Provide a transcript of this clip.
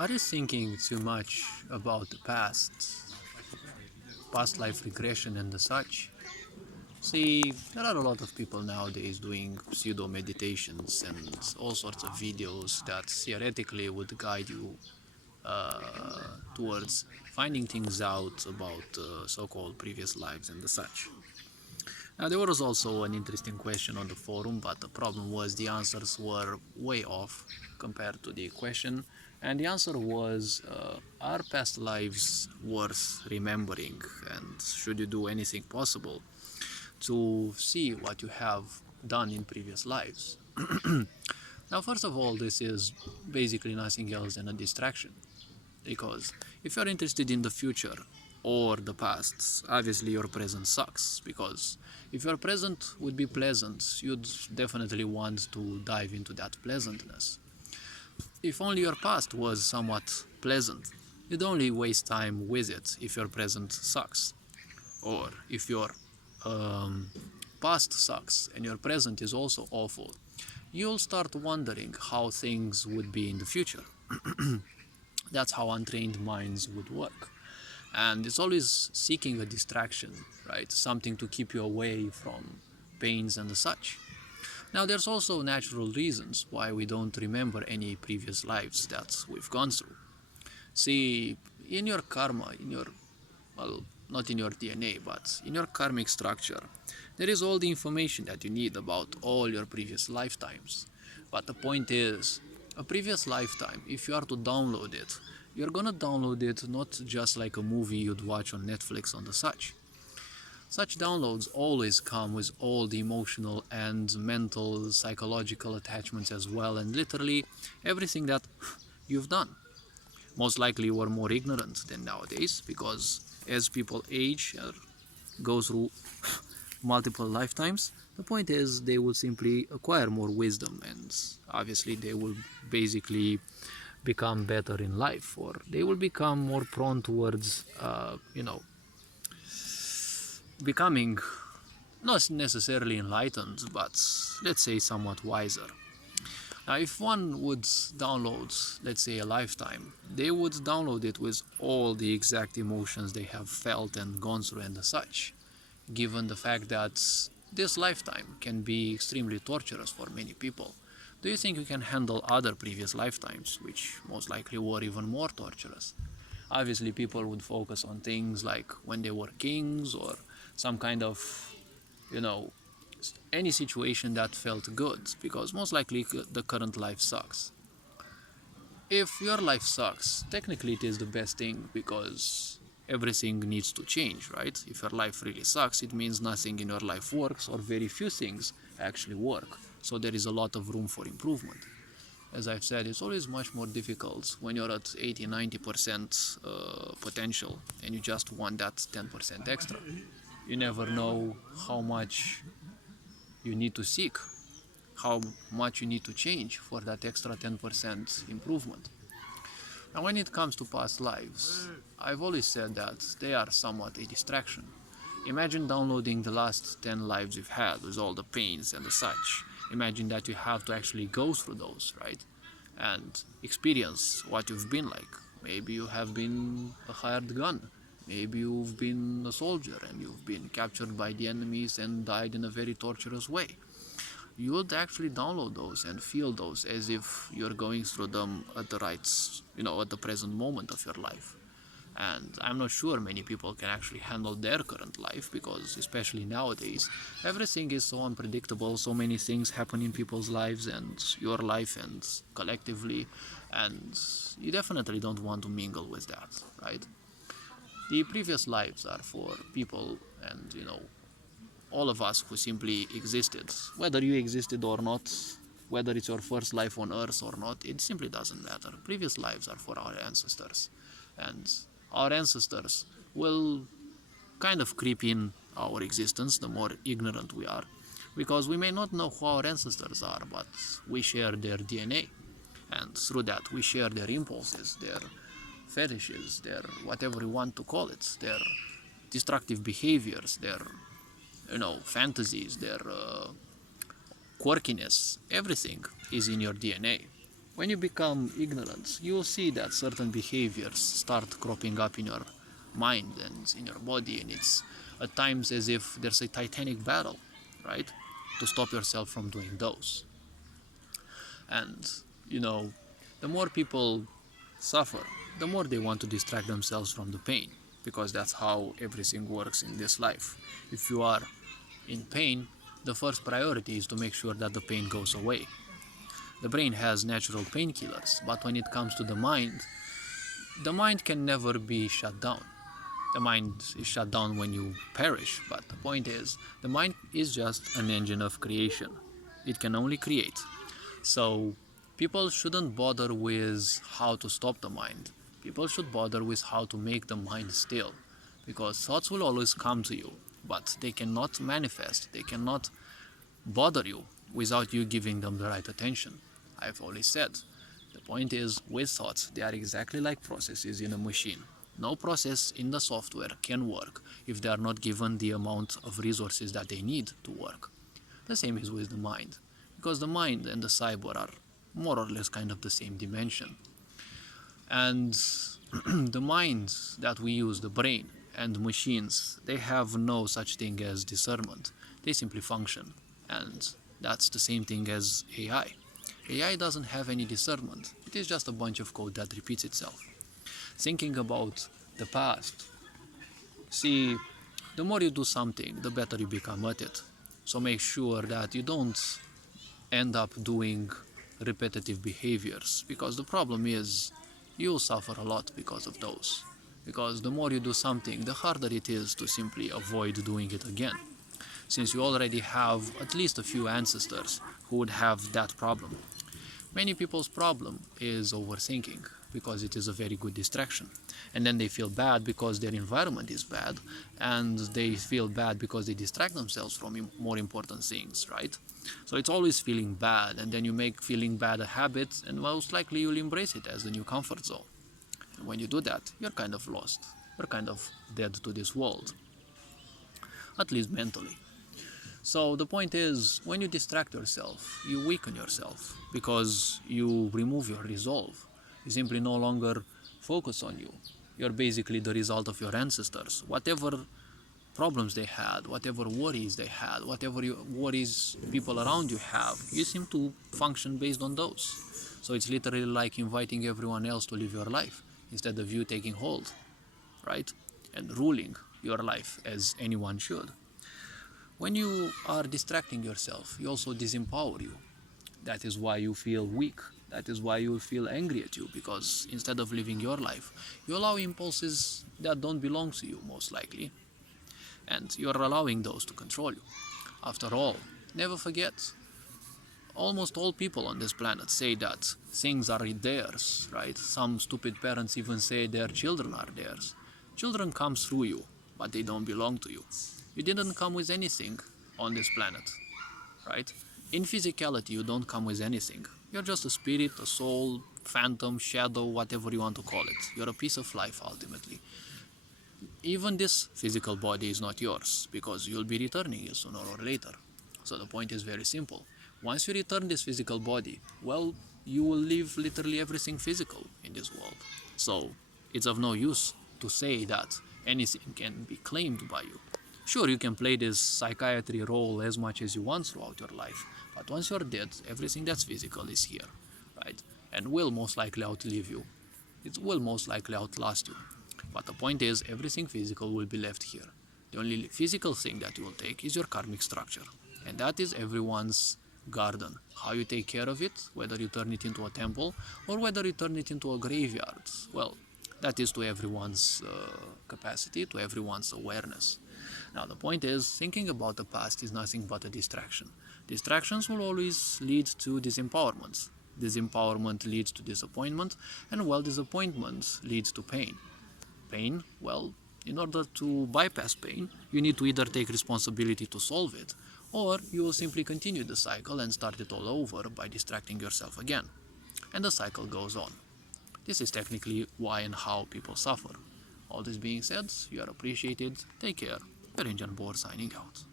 Are you thinking too much about the past life regression and the such? See, there are a lot of people nowadays doing pseudo meditations and all sorts of videos that theoretically would guide you towards finding things out about so-called previous lives and the such. Now, there was also an interesting question on the forum, but the problem was the answers were way off compared to the question. And the answer was, are past lives worth remembering? And should you do anything possible to see what you have done in previous lives? Now, first of all, this is basically nothing else than a distraction. Because if you're interested in the future or the past, obviously your present sucks. Because if your present would be pleasant, you'd definitely want to dive into that pleasantness. If only your past was somewhat pleasant, you'd only waste time with it if your present sucks. Or if your past sucks and your present is also awful, you'll start wondering how things would be in the future. That's how untrained minds would work. And it's always seeking a distraction, right? Something to keep you away from pains and the such. Now, there's also natural reasons why we don't remember any previous lives that we've gone through. See, in your karma, well, not in your DNA, but in your karmic structure, there is all the information that you need about all your previous lifetimes. But the point is, a previous lifetime, if you are to download it, you're gonna download it not just like a movie you'd watch on Netflix on the such. Such downloads always come with all the emotional and mental, psychological attachments as well, and literally everything that you've done. Most likely you were more ignorant than nowadays, because as people age or go through multiple lifetimes, the point is they will simply acquire more wisdom, and obviously they will basically become better in life, or they will become more prone towards becoming not necessarily enlightened, but let's say somewhat wiser. Now, if one would download, let's say, a lifetime, they would download it with all the exact emotions they have felt and gone through and such, given the fact that this lifetime can be extremely torturous for many people. Do you think you can handle other previous lifetimes, which most likely were even more torturous? Obviously, people would focus on things like when they were kings, or some kind of, you know, any situation that felt good, because most likely the current life sucks. If your life sucks, technically it is the best thing, because everything needs to change, right? If your life really sucks, it means nothing in your life works, or very few things actually work. So there is a lot of room for improvement. As I've said, it's always much more difficult when you're at 80-90% potential and you just want that 10% extra. You never know how much you need to seek, how much you need to change for that extra 10% improvement. And when it comes to past lives, I've always said that they are somewhat a distraction. Imagine downloading the last 10 lives you've had with all the pains and the such. Imagine that you have to actually go through those, right? And experience what you've been like. Maybe you have been a hired gun. Maybe you've been a soldier and you've been captured by the enemies and died in a very torturous way. You would actually download those and feel those as if you're going through them at the right, at the present moment of your life. And I'm not sure many people can actually handle their current life, because especially nowadays, everything is so unpredictable, so many things happen in people's lives and your life and collectively, and you definitely don't want to mingle with that, right? The previous lives are for people and, all of us who simply existed. Whether you existed or not, whether it's your first life on earth or not, it simply doesn't matter. Previous lives are for our ancestors, and our ancestors will kind of creep in our existence the more ignorant we are, because we may not know who our ancestors are, but we share their DNA, and through that we share their impulses, their fetishes, their whatever you want to call it, their destructive behaviors, their fantasies, their quirkiness. Everything is in your DNA. When you become ignorant, you will see that certain behaviors start cropping up in your mind and in your body, and it's at times as if there's a titanic battle, right? To stop yourself from doing those. And, you know, the more people suffer, the more they want to distract themselves from the pain, because that's how everything works in this life. If you are in pain, the first priority is to make sure that the pain goes away. The brain has natural painkillers, but when it comes to the mind can never be shut down. The mind is shut down when you perish, but the point is, the mind is just an engine of creation. It can only create. So, people shouldn't bother with how to stop the mind. People should bother with how to make the mind still. Because thoughts will always come to you, but they cannot manifest, they cannot bother you without you giving them the right attention. I've always said, the point is, with thoughts, they are exactly like processes in a machine. No process in the software can work if they are not given the amount of resources that they need to work. The same is with the mind, because the mind and the cyber are more or less kind of the same dimension. And the mind that we use, the brain and machines, they have no such thing as discernment. They simply function. And that's the same thing as AI. AI doesn't have any discernment. It is just a bunch of code that repeats itself. Thinking about the past. See, the more you do something, the better you become at it. So make sure that you don't end up doing repetitive behaviors, because the problem is you'll suffer a lot because of those. Because the more you do something, the harder it is to simply avoid doing it again, since you already have at least a few ancestors who would have that problem. Many people's problem is overthinking, because it is a very good distraction. And then they feel bad because their environment is bad, and they feel bad because they distract themselves from more important things, right? So it's always feeling bad, and then you make feeling bad a habit, and most likely you'll embrace it as the new comfort zone. And when you do that, you're kind of lost. You're kind of dead to this world, at least mentally. So the point is, when you distract yourself, you weaken yourself, because you remove your resolve. You simply no longer focus on you. You're basically the result of your ancestors. Whatever problems they had, whatever worries they had, whatever worries people around you have, you seem to function based on those. So it's literally like inviting everyone else to live your life instead of you taking hold, right? And ruling your life as anyone should. When you are distracting yourself, you also disempower you. That is why you feel weak. That is why you feel angry at you, because instead of living your life, you allow impulses that don't belong to you, most likely. And you're allowing those to control you. After all, never forget, almost all people on this planet say that things are theirs, right? Some stupid parents even say their children are theirs. Children come through you, but they don't belong to you. You didn't come with anything on this planet, right? In physicality, you don't come with anything. You're just a spirit, a soul, phantom, shadow, whatever you want to call it. You're a piece of life, ultimately. Even this physical body is not yours, because you'll be returning it sooner or later. So the point is very simple. Once you return this physical body, well, you will leave literally everything physical in this world. So it's of no use to say that anything can be claimed by you. Sure, you can play this psychiatry role as much as you want throughout your life, but once you're dead, everything that's physical is here, right? And will most likely outlive you. It will most likely outlast you. But the point is, everything physical will be left here. The only physical thing that you will take is your karmic structure. And that is everyone's garden. How you take care of it, whether you turn it into a temple or whether you turn it into a graveyard, well, that is to everyone's capacity, to everyone's awareness. Now, the point is, thinking about the past is nothing but a distraction. Distractions will always lead to disempowerment. Disempowerment leads to disappointment, and well, disappointment leads to pain. Pain, well, in order to bypass pain, you need to either take responsibility to solve it, or you will simply continue the cycle and start it all over by distracting yourself again. And the cycle goes on. This is technically why and how people suffer. All this being said, you are appreciated. Take care. Your Engine Board signing out.